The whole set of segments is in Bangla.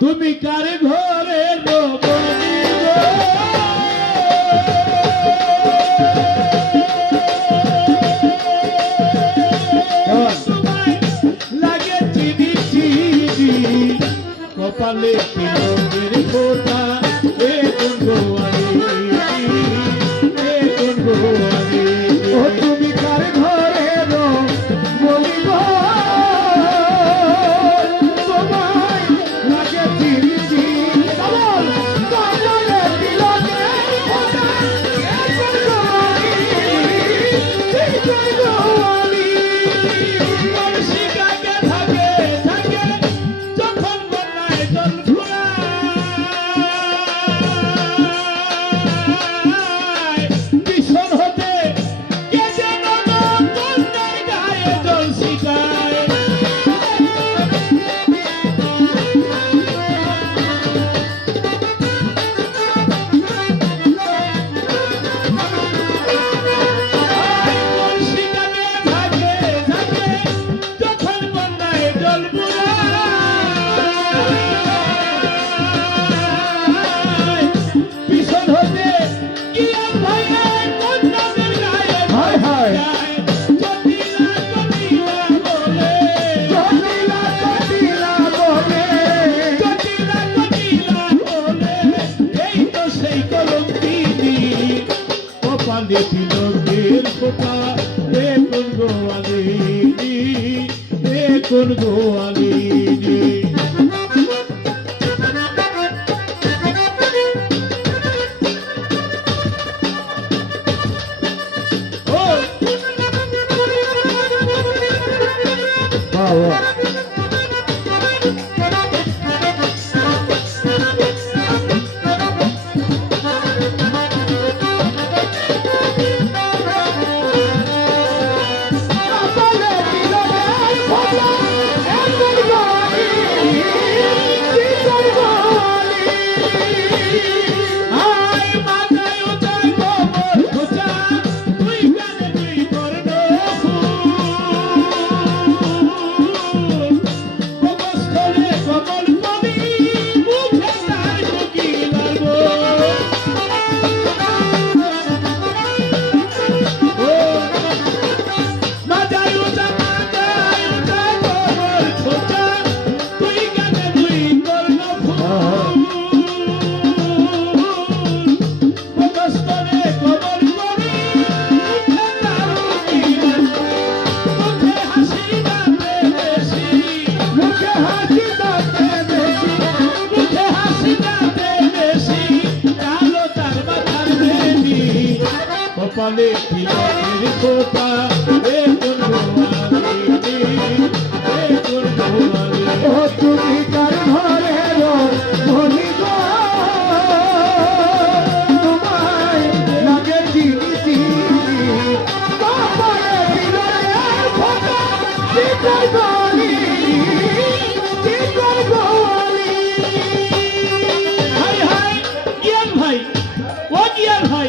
তুমি কার ঘরে রোবনি লাগে চিনি চিনি কপালে তিলকের ফোটা। আলে তিলকের ফোটা এ কোন গো আলে এ কোন গো বলে পিলারির খোপা এ কোন এ কোন ও তুমি কার ঘরে ধনী তোমায় লাগে জিনিসি তোমায় পিলারের খোপা কি করবা ভাই ও জিয়ার ভাই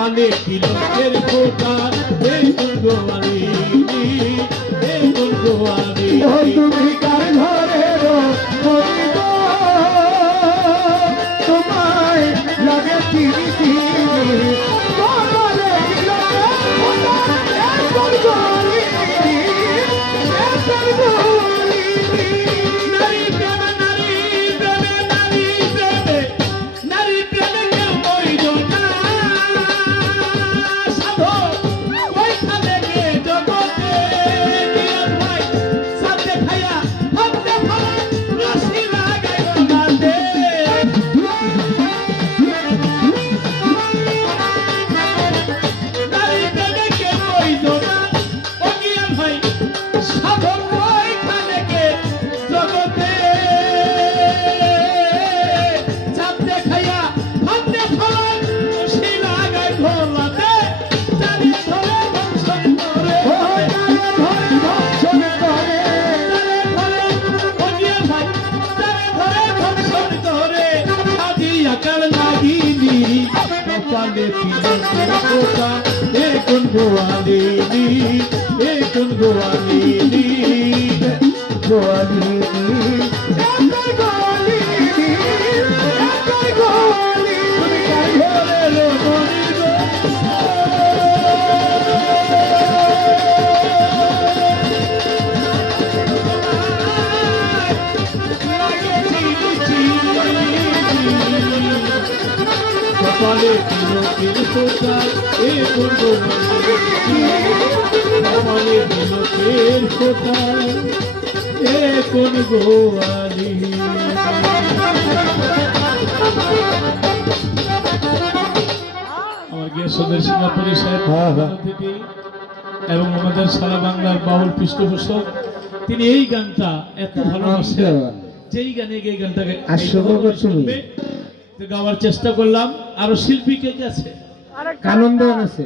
পালে তিলকের ফোটা এই কপালে তিলকের ফোঁটা এ কোন গোয়ালিনী এ এ এ কোন সিঙ্গাপুরি সাহেব। এবং আমাদের সারা বাংলার বাউল পৃষ্ঠপোষক তিনি এই গানটা এত ভালোবাসেন যেই গানে এই গানটাকে তুমি। শুনবে, গাওয়ার চেষ্টা করলাম। আরও শিল্পী কে আছে? আনন্দ আছে।